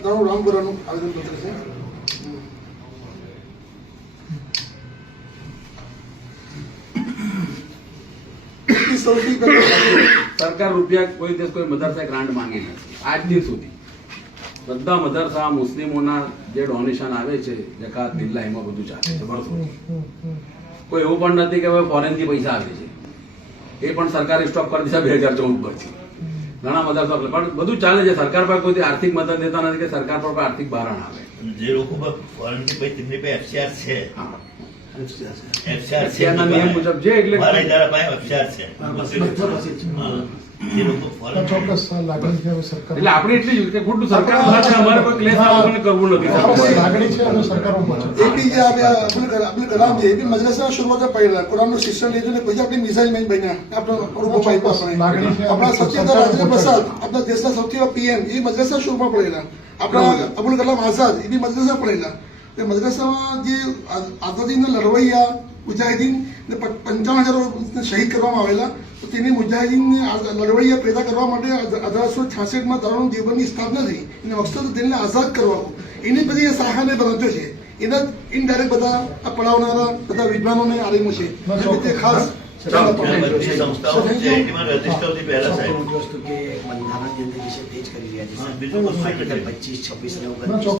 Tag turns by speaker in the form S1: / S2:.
S1: આવેદનપત્ર છે એ સૌથી પહેલા
S2: સરકાર રૂપિયા કોઈ દેશ કોઈ મદરસા ગ્રાન્ટ માંગી નથી આજ દિન સુધી બધા મદરસા મુસ્લિમોના જે ડોનેશન આવે છે જકાત બિલ્લા એમાં બધું ચાલે છે વર્ષો કોઈ એવું પણ નથી કે હવે ફોરેનથી પૈસા આવે છે એ પણ સરકારે સ્ટોપ કરી દીધા બે હજાર ચૌદ પરથી ઘણા બધા પણ બધું ચાલે છે. સરકાર પર કોઈ આર્થિક મદદ દેતા નથી કે સરકાર પર આર્થિક ભારણ આવે.
S3: જે લોકો ફોરેનથી પછી તેમની પાસે એફસીઆર છે.
S2: અત્યારના નિયમ મુજબ છે એટલે
S3: મારા
S4: હવે સરકાર
S2: એટલે આપણે એટલી જ કે ખોટું સરકાર સાથે અમારે કોઈ ક્લેશ આપણને કરવું નથી.
S4: લાગણી છે અને સરકારોમાં છે.
S1: એ આપણે અબ્દુલ કલામ છે એ બી શરૂઆત પહેલા કુરાનનું શિક્ષણ લીધું ને પછી આપણી મિસાઇલ મેન બન્યા. આપણો અનુભવ બાયપાસ
S4: લાગણી છે.
S1: આપણા સત્યતા રાજેન્દ્ર પ્રસાદ આપણા દેશના સૌથી પીએમ એ પડેલા. આપણા અબુલ કલામ આઝાદ એ બી મદ્રસા પડેલા. એ મદ્રાસામાં જે આઝાદીના લડવૈયા મુજાહિદીન ને પંચાવન હજારો શહીદ કરવામાં આવેલા તો તેને મુજાહિદીનને લડવૈયા પેદા કરવા માટે અઢારસો છાસઠમાં દારૂણ દેવબંધની સ્થાપના થઈ. અને મકસદ તેને આઝાદ કરવાનો. એની બધી એ શાખાને બનાવ્યો છે. એના ઇનડાયરેક્ટ બધા આ પડાવનારા બધા વિદ્વાનોને આરેલું છે. તે ખાસ
S5: તે. પચીસ છવ્વીસ.